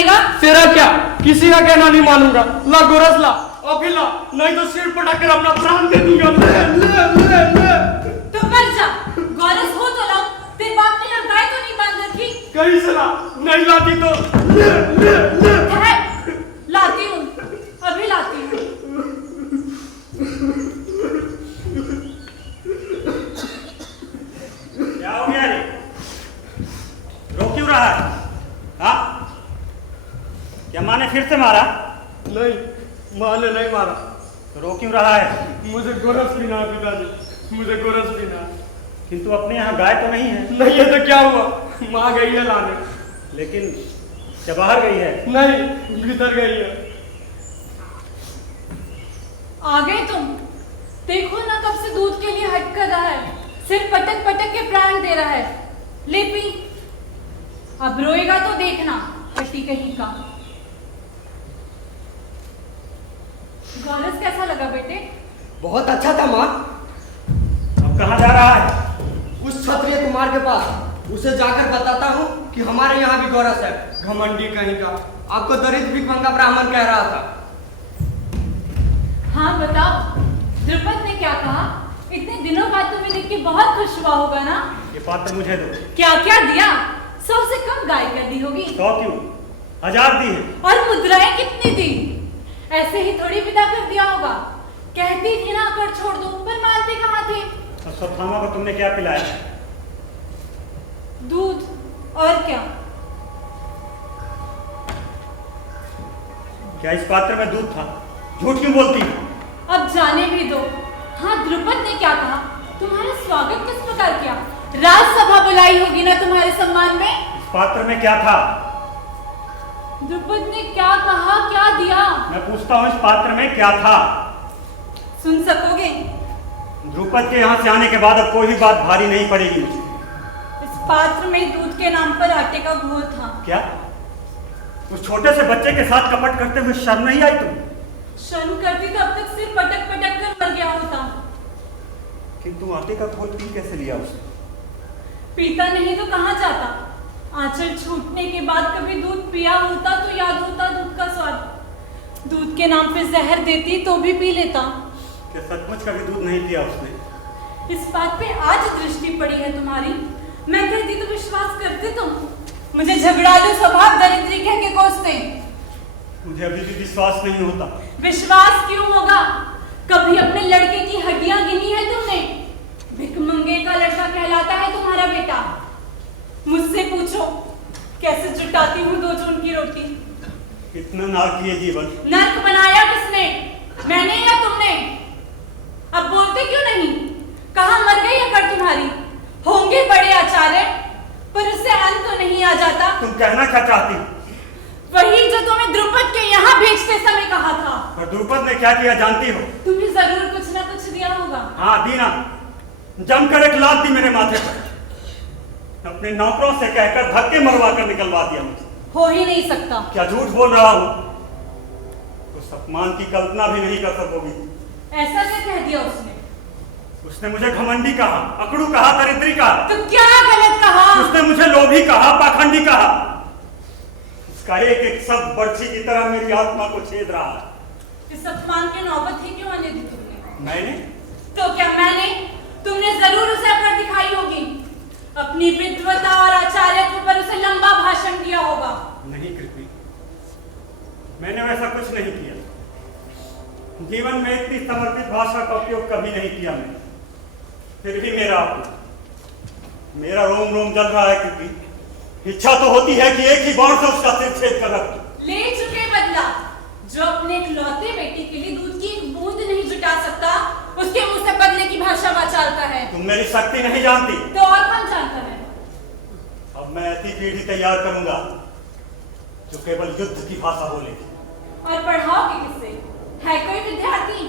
मानेगा? तेरा क्या, किसी का कहना नहीं मानूंगा। ला गोरस ला, अभी ला, नहीं तो सिर पटाकर अपना प्राण दे दूंगा। ले ले ले ले। तो मर जा, गोरस हो तो लाओ। तेरे बाप ने यहाँ गाय तो नहीं बांध रखी? कहीं से ला, नहीं लाती तो ले ले ले। लाती हूँ, अभी लाती हूँ। क्या हो गया रे? रो क्यों रहा है? हाँ? क्या माँ ने फिर से मारा? नहीं, माँ ने नहीं मारा। तो रो क्यों रहा है? मुझे गोरस पीना है पिताजी, मुझे गोरस पीना है। किंतु अपने यहाँ गाय तो नहीं है। नहीं है तो क्या हुआ, माँ गई है लाने। लेकिन क्या बाहर गई है? नहीं, भीतर गई है। आ गए तुम? देखो ना, कब से दूध के लिए हट कर रहा है, सिर्फ पटक पटक के प्राण दे रहा है। ले पी, अब रोएगा तो देखना, हट्टी कहीं का। गोरस कैसा लगा बेटे? बहुत अच्छा था माँ। अब कहाँ जा रहा है? उस क्षत्रिय कुमार के पास, उसे जाकर बताता हूँ कि हमारे यहाँ भी गोरस है। घमंडी कहीं का, आपको दरिद्र भिखमंगा ब्राह्मण कह रहा था। हाँ बताओ, द्रुपद ने क्या कहा? इतने दिनों बाद तुम्हें देख के बहुत खुश हुआ होगा ना? ये पात्र मुझे दो। क्या क्या दिया? 100 से कम गाय कर दी होगी। 100 क्यों, 1000 दी है। और मुद्राएं कितनी दी? ऐसे ही थोड़ी विदा कर दिया होगा। कहती थी ना कर छोड़ दो, पर मानते कहाँ थे? अश्वत्थामा को तुमने क्या पिलाया? दूध, और क्या? क्या इस पात्र में दूध था? झूठ क्यों बोलती है? अब जाने भी दो। हाँ, द्रुपद ने क्या कहा? तुम्हारा स्वागत किस प्रकार किया? राजसभा बुलाई होगी ना तुम्हारे सम्मान में? इस पात्र में क्या था? द्रुपद ने क्या कहा, क्या दिया? मैं पूछता हूँ, इस पात्र में क्या था? सुन सकोगे? द्रुपद के यहाँ से आने के बाद अब कोई भी बात भारी नहीं पड़ेगी मुझे। इस पात्र में दूध के नाम पर आटे का घोल था। क्या? उस छोटे से बच्चे के साथ कपट करते हुए शर्म नहीं आई तुम? शर्म करती तो अब तक सिर पटक पटक कर मर गया होता। किंतु आटे का घोल पी कैसे लिया उसने? पीता नहीं तो कहाँ जाता? आंचल छूटने के बाद कभी दूध पिया होता तो याद होता दूध का स्वाद। दूध के नाम पे जहर देती तो भी पी लेता। क्या सचमुच कभी दूध नहीं पिया उसने? इस बात पे आज दृष्टि पड़ी है तुम्हारी। मैं कहती तो विश्वास करते तुम। मुझे झगड़ालू स्वभाव दरिद्री कह के कोसते। मुझे अभी भी विश्वास नहीं होता। विश्वास क्यों होगा? कभी अपने लड़के की हड्डियां गिनी है तुमने? भिखमंगे का लड़का कहलाता है तुम्हारा बेटा। मुझसे पूछो कैसे जुटाती हूँ 2 जून की रोटी। कितना नारकीय जीवन। नर्क बनाया किसने? मैंने या तुमने? अब बोलते क्यों नहीं? कहाँ मर गई अकड़ तुम्हारी? होंगे बड़े आचार्य, पर उससे अंत तो नहीं आ जाता। तुम कहना क्या चाहती हो? वही जो तुम्हें द्रुपद के यहाँ भेजते समय कहा था। पर द्रुपद ने क्या किया जानती हो? तुम्हें जरूर कुछ ना कुछ दिया होगा। हाँ दी ना, जमकर एक लात दी मेरे माथे पर। अपने नौकरों से कहकर धक्के मरवा कर निकलवा दिया मुझे। हो ही नहीं सकता। क्या झूठ बोल रहा हूँ? उस अपमान की कल्पना भी नहीं कर सकोगी। ऐसा क्या कह दिया उसने? उसने मुझे घमंडी कहा, अकड़ू कहा, दरिद्री कहा। तो क्या गलत कहा? उसने मुझे लोभी कहा, पाखंडी कहा। उसका एक एक शब्द बर्छी की तरह मेरी आत्मा को छेद रहा है। इस अपमान की नौबत ही क्यों आने दी तुमने? मैंने? तो क्या मैंने? तुमने जरूर उसे अकड़ दिखाई होगी। अपनी विद्वता और आचार्यत्व पर उसे लंबा भाषण दिया होगा। नहीं कृति, मैंने वैसा कुछ नहीं किया। जीवन में इतनी समर्पित भाषा का उपयोग कभी नहीं किया मैंने। फिर भी मेरा रोम रोम जल रहा है कृति। इच्छा तो होती है कि एक ही बाण से उसका सिर छेद कर रख दूं। ले चुके बदला। जो अपने इकलौते बेटे के लिए दूध की एक बूंद नहीं जुटा सकता, उसके मुंह से बदले की भाषा वाचालता है। तुम मेरी शक्ति नहीं जानती। तो और कौन जानता है? अब मैं ऐसी पीढ़ी तैयार करूंगा जो केवल युद्ध की भाषा बोलेगी। और पढ़ाओगे किससे? है कोई विद्यार्थी?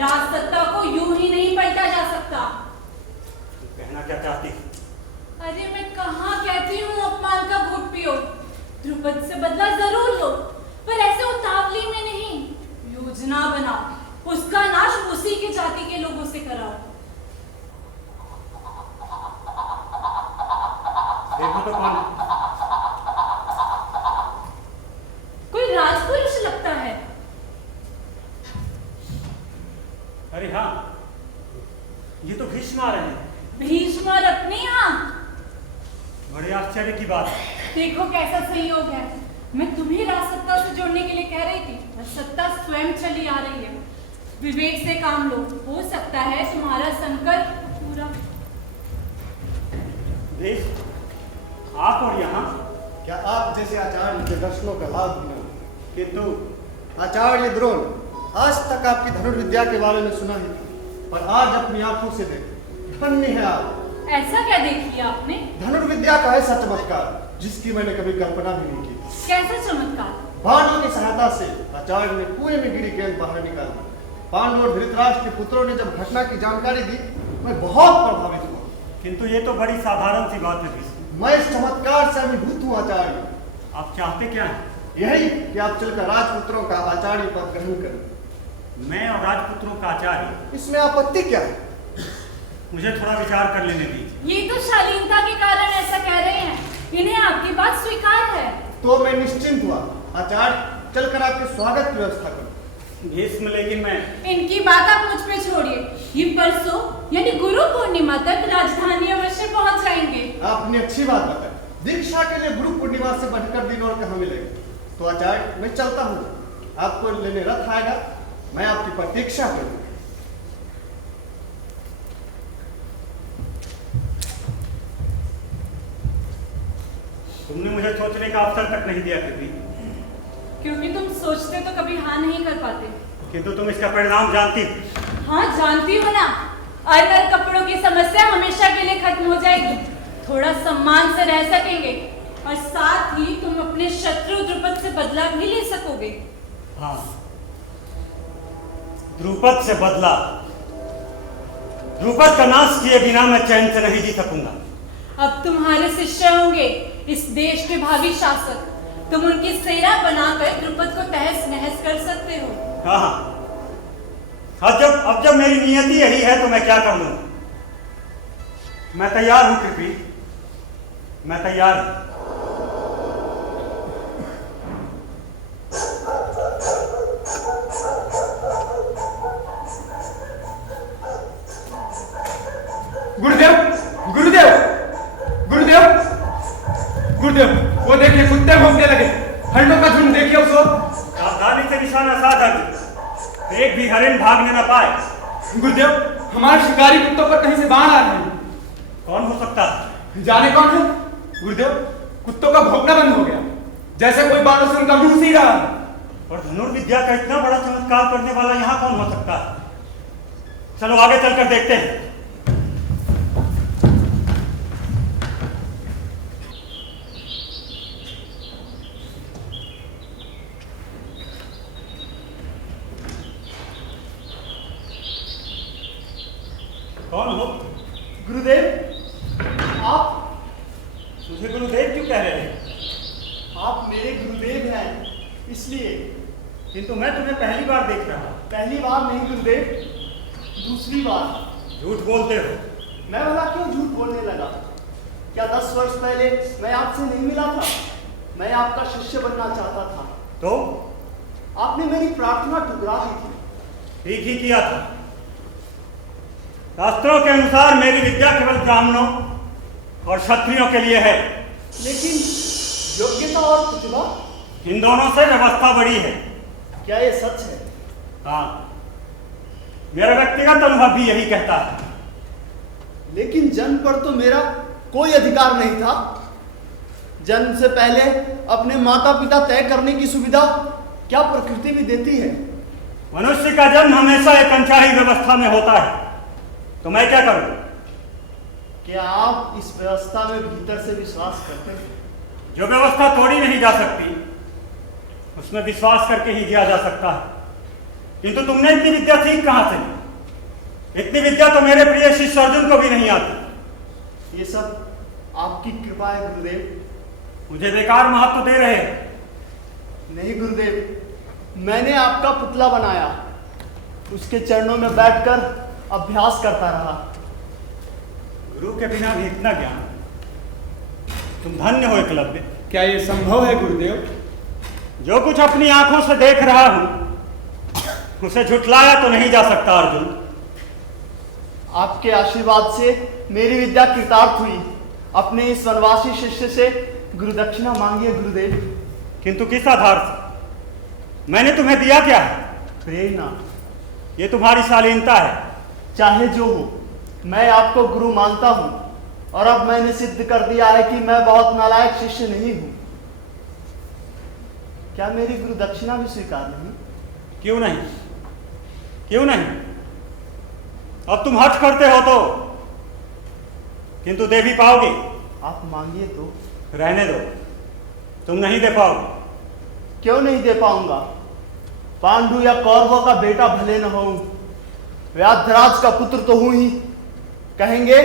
राज सत्ता को यूं ही नहीं पलटा जा सकता। तुम कहना क्या चाहती हो? अरे मैं कहाँ कहती हूँ अपमान का घूंट पियो। द्रुपद से बदला जरूर लो, पर ऐसे उतावली में नहीं। योजना बनाओ, उसका नाश उसी के जाति के लोगों से कराओ। देखो तो कौन है? भीष्म और अपने यहाँ। बड़े आश्चर्य की बात है। देखो कैसा संयोग है, मैं तुम्हें राजसत्ता से जोड़ने के लिए कह रही थी और सत्ता स्वयं चली आ रही है। विवेक से काम लो, हो सकता है तुम्हारा संकल्प पूरा। भीष्म, आप और यहाँ क्या आप जैसे आचार्य के दर्शनों का लाभ भी न हो? किंतु आचार्य द्रोण, आज तक आपकी धनुर्विद्या के बारे में सुना ही, पर आज अपनी आंखों से देख, धन्य है आप। ऐसा क्या देख लिया आपने? धनुर्विद्या का ऐसा चमत्कार जिसकी मैंने कभी कल्पना भी नहीं की। कैसा चमत्कार? बाणों की सहायता से आचार्य ने कुएं में गिरी गेंद बाहर निकाली। पांडव और धृतराष्ट्र के पुत्रों ने जब घटना की जानकारी दी, मैं बहुत प्रभावित हुआ। किंतु ये तो बड़ी साधारण सी बात है भीष्म। मैं इस चमत्कार से अभिभूत हूँ आचार्य। आप चाहते क्या हैं? यही कि आप चलकर राजपुत्रों का आचार्य पद ग्रहण करें। मैं और राजपुत्रों का आचार्य? इसमें आपत्ति क्या है? मुझे थोड़ा विचार कर लेने दीजिए। ये तो शालीनता के कारण ऐसा कह रहे हैं, इन्हें आपकी बात स्वीकार है। तो मैं निश्चिंत हुआ। आचार्य, चलकर आपके स्वागत की व्यवस्था करूं। भीष्म, लेकिन मैं इनकी बात आप मुझ पे छोड़िए। ये परसों यानी गुरु पूर्णिमा तक राजधानी अवश्य पहुंच जाएंगे। आपने अच्छी बात बताई। दीक्षा के लिए गुरु पूर्णिमा से बढ़कर दिन और कहाँ मिलेगा। तो आचार्य, मैं चलता हूँ। आपको लेने रथ आएगा, मैं आपकी प्रतीक्षा करूँ। तुमने मुझे सोचने का अवसर तक नहीं दिया फिर भी। क्योंकि तुम सोचते तो कभी हाँ नहीं कर पाते। किंतु तुम इसका परिणाम जानती हो। हाँ जानती हो ना, अगर कपड़ों की समस्या हमेशा के लिए खत्म हो जाएगी, थोड़ा सम्मान से रह सकेंगे और साथ ही तुम अपने शत्रु द्रुपद से बदला भी ले सकोगे। हाँ, द्रुपद से बदला। द्रुपद का नाश किए बिना मैं चैन से नहीं जी सकूंगा। अब तुम्हारे शिष्य होंगे इस देश के भावी शासक, तुम उनकी सेना बनाकर द्रुपद को तहस नहस कर सकते हो। हाँ, अब जब मेरी नियति यही है तो मैं क्या कर लूं? मैं तैयार हूं कृपी, मैं तैयार हूं। गुरुदेव, गुरुदेव, गुरुदेव, गुरुदेव, वो देखिए कुत्ते भौंकने लगे। हरणों का झुंड देखिए उसको। सावधानी से निशाना साधा, एक भी हरिण भागने न पाए। गुरुदेव, हमारे शिकारी कुत्तों पर कहीं से बाण आ रहे हैं। कौन हो सकता है? जाने कौन है? गुरुदेव, कुत्तों का भौंकना बंद हो गया, जैसे कोई बाणों से उनका मुंह सी रहा है। और धनुर्विद्या का इतना बड़ा चमत्कार करने वाला यहाँ कौन हो सकता है? चलो आगे चलकर देखते हैं। कौन हो? गुरुदेव, आप मुझे गुरुदेव क्यों कह रहे हैं? आप मेरे गुरुदेव हैं, इसलिए। किंतु मैं तुम्हें पहली बार देख रहा हूं। पहली बार नहीं गुरुदेव, दूसरी बार। झूठ बोलते हो। मैं भला क्यों झूठ बोलने लगा? क्या 10 वर्ष पहले मैं आपसे नहीं मिला था? मैं आपका शिष्य बनना चाहता था। तो आपने मेरी प्रार्थना ठुकरा दी थी। ठीक ही किया था। शास्त्रों के अनुसार मेरी विद्या केवल ब्राह्मणों और क्षत्रियों के लिए है। लेकिन योग्यता और प्रतिभा? इन दोनों से व्यवस्था बड़ी है। क्या ये सच है? हाँ, मेरा व्यक्तिगत अनुभव भी यही कहता है। लेकिन जन्म पर तो मेरा कोई अधिकार नहीं था। जन्म से पहले अपने माता पिता तय करने की सुविधा क्या प्रकृति भी देती है? मनुष्य का जन्म हमेशा एक अनचाही व्यवस्था में होता है, तो मैं क्या करूं? क्या आप इस व्यवस्था में भीतर से विश्वास करते हैं? जो व्यवस्था तोड़ी नहीं जा सकती उसमें विश्वास करके ही जिया जा सकता है। किंतु तुमने इतनी विद्या सीख कहां से? इतनी विद्या तो मेरे प्रिय शिष्य अर्जुन को भी नहीं आती। ये सब आपकी कृपा है गुरुदेव। मुझे बेकार महत्व दे रहे हैं। नहीं गुरुदेव, मैंने आपका पुतला बनाया, उसके चरणों में बैठकर अभ्यास करता रहा। गुरु के बिना भी इतना ज्ञान? तुम धन्य हो एकलव्य। क्या ये संभव है गुरुदेव? जो कुछ अपनी आंखों से देख रहा हूं उसे झुठलाया तो नहीं जा सकता अर्जुन। आपके आशीर्वाद से मेरी विद्या कृतार्थ हुई। अपने इस वनवासी शिष्य से गुरु दक्षिणा मांगिए गुरुदेव। किंतु किस आधार से? मैंने तुम्हें दिया क्या है? प्रेरणा। ये तुम्हारी शालीनता है। चाहे जो हो, मैं आपको गुरु मानता हूं और अब मैंने सिद्ध कर दिया है कि मैं बहुत नालायक शिष्य नहीं हूं। क्या मेरी गुरु दक्षिणा भी स्वीकार नहीं? क्यों नहीं? क्यों नहीं? अब तुम हठ करते हो तो, किंतु दे भी पाओगे। आप मांगिए तो। रहने दो, तुम नहीं दे पाओगे। क्यों नहीं दे पाऊंगा? पांडु या कौरवों का बेटा भले न होऊं, व्याधराज का पुत्र तो हूं ही। कहेंगे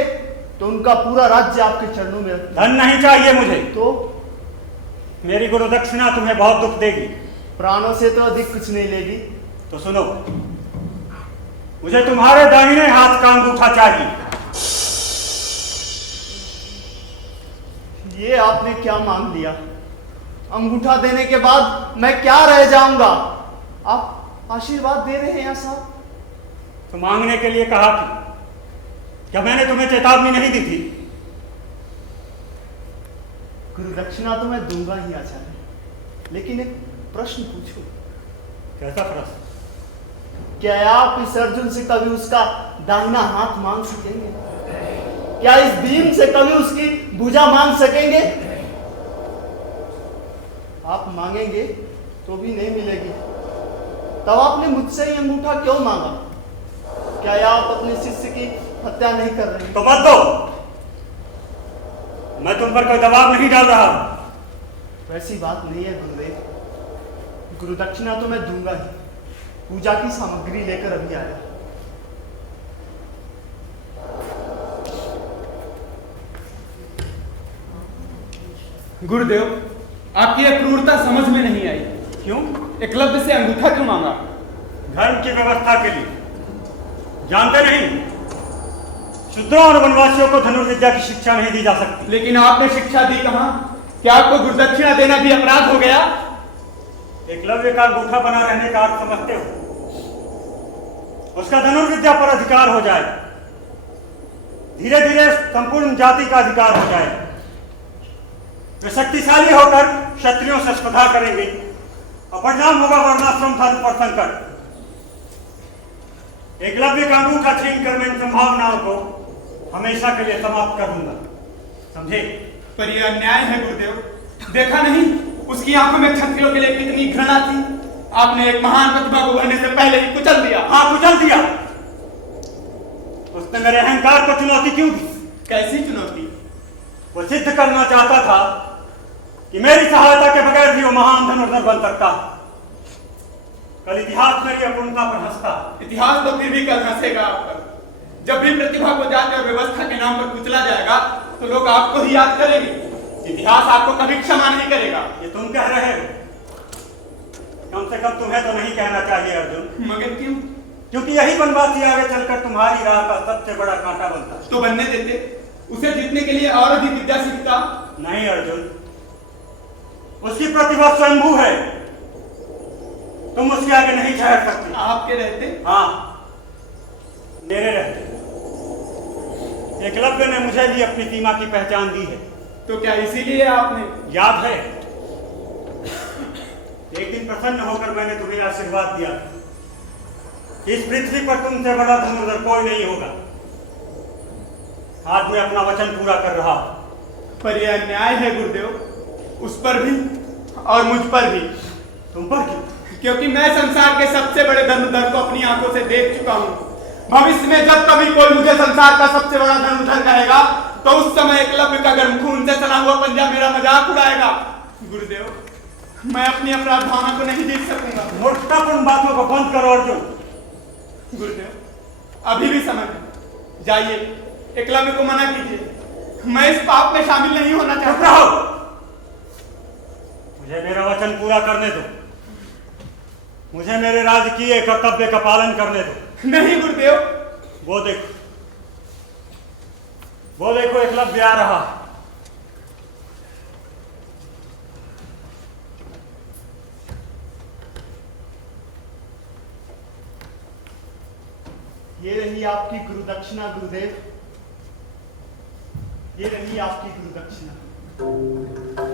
तो उनका पूरा राज्य आपके चरणों में रखता। धन नहीं चाहिए मुझे। तो मेरी गुरु दक्षिणा तुम्हें बहुत दुख देगी। प्राणों से तो अधिक कुछ नहीं लेगी। तो सुनो, मुझे तुम्हारे दाहिने हाथ का अंगूठा चाहिए। ये आपने क्या मांग लिया? अंगूठा देने के बाद मैं क्या रह जाऊंगा? आप आशीर्वाद दे रहे हैं ऐसा? तो मांगने के लिए कहा थी। क्या मैंने तुम्हें चेतावनी नहीं दी थी? गुरु दक्षिणा तो मैं दूंगा ही आचार्य, लेकिन एक प्रश्न पूछूं। कैसा प्रश्न? क्या आप इस अर्जुन से कभी उसका दाहिना हाथ मांग सकेंगे? क्या इस भीम से कभी उसकी भुजा मांग सकेंगे? आप मांगेंगे तो भी नहीं मिलेगी। तब आपने मुझसे ये अंगूठा क्यों मांगा? क्या आप अपने शिष्य की हत्या नहीं कर रहे? तो मत दो। मैं तुम पर कोई दबाव नहीं डाल रहा। वैसी बात नहीं है गुरुदेव। गुरु दक्षिणा तो मैं दूंगा ही। पूजा की सामग्री लेकर अभी आया। गुरुदेव, आपकी यह क्रूरता समझ में नहीं आई। क्यों? एकलव्य से अंगूठा क्यों मांगा? धर्म की व्यवस्था के लिए। जानते नहीं, शूद्रों और वनवासियों को धनुर्विद्या की शिक्षा नहीं दी जा सकती। लेकिन आपने शिक्षा दी कहां? क्या आपको गुरुदक्षिणा देना भी अपराध हो गया? एकलव्य का अंगूठा बना रहने का अर्थ समझते हो? उसका धनुर्विद्या पर अधिकार हो जाए, धीरे धीरे संपूर्ण जाति का अधिकार हो जाए। वे शक्तिशाली होकर क्षत्रियों से स्पर्धा करेंगे और परिणाम होगा वर्णाश्रम धर्म पर संकट। एकलव्य का अंगूठा छीन कर मैं इन संभावनाओं को हमेशा के लिए समाप्त कर दूंगा। समझे? पर यह अन्याय है गुरुदेव। देखा नहीं उसकी आंखों में क्षत्रियों के लिए कितनी घृणा थी? आपने एक महान प्रतिभा को भरने से पहले ही कुचल दिया। हाँ, कुचल दिया। उसने मेरे अहंकार को चुनौती क्यों दी? कैसी चुनौती? वो सिद्ध करना चाहता था कि मेरी सहायता के बगैर भी वो महान धनुर्धर बन सकता। कल इतिहास मेरी अपूर्णता पर हंसता। इतिहास तो फिर भी कल हंसेगा आप पर। जब भी प्रतिभा को जाति और व्यवस्था के नाम पर कुचला जाएगा तो लोग आपको ही याद करेंगे। इतिहास आपको कभी क्षमा नहीं करेगा। ये तुम कह रहे हो, कम से कम तुम्हें तो नहीं कहना चाहिए अर्जुन। मगर क्यों? क्योंकि यही वनवासी आगे चलकर तुम्हारी राह का सबसे बड़ा कांटा बनता। तो बनने देते, उसे जीतने के लिए और अधिक विद्या सीखता। नहीं अर्जुन, उसकी प्रतिभा स्वयंभू है, तुम उसके आगे नहीं ठहर सकते। आपके रहते? हाँ, मेरे रहते। एकलव्य ने मुझे भी अपनी सीमा की पहचान दी है। तो क्या इसीलिए आपने? याद है, एक दिन प्रसन्न होकर मैंने तुम्हें आशीर्वाद दिया कि इस पृथ्वी पर तुमसे बड़ा धनुर्धर कोई नहीं होगा। आज मैं अपना वचन पूरा कर रहा हूं। पर यह अन्याय है गुरुदेव, उस पर भी और मुझ पर भी। तुम पर क्यों? क्योंकि मैं संसार के सबसे बड़े धनुर्धर को अपनी आंखों से देख चुका हूँ। भविष्य में जब कभी कोई मुझे संसार का सबसे बड़ा धनुर्धर कहेगा तो उस समय एकलव्य का गर्म खून से सना हुआ पंजा मेरा मजाक उड़ाएगा। गुरुदेव, मैं अपनी अपराध भावना को नहीं जीत सकूंगा। मूर्खतापूर्ण बातों को बंद करो अर्जुन। गुरुदेव, अभी भी समय है, जाइए एकलव्य को मना कीजिए। मैं इस पाप में शामिल नहीं होना चुप चाहता। रहो, मुझे मेरा वचन पूरा करने दो। मुझे मेरे राजकीय कर्तव्य का पालन करने दो। नहीं गुरुदेव। वो देखो एकलव्य आ रहा है। ये रही आपकी गुरु दक्षिणा गुरुदेव। ये रही आपकी गुरु दक्षिणा।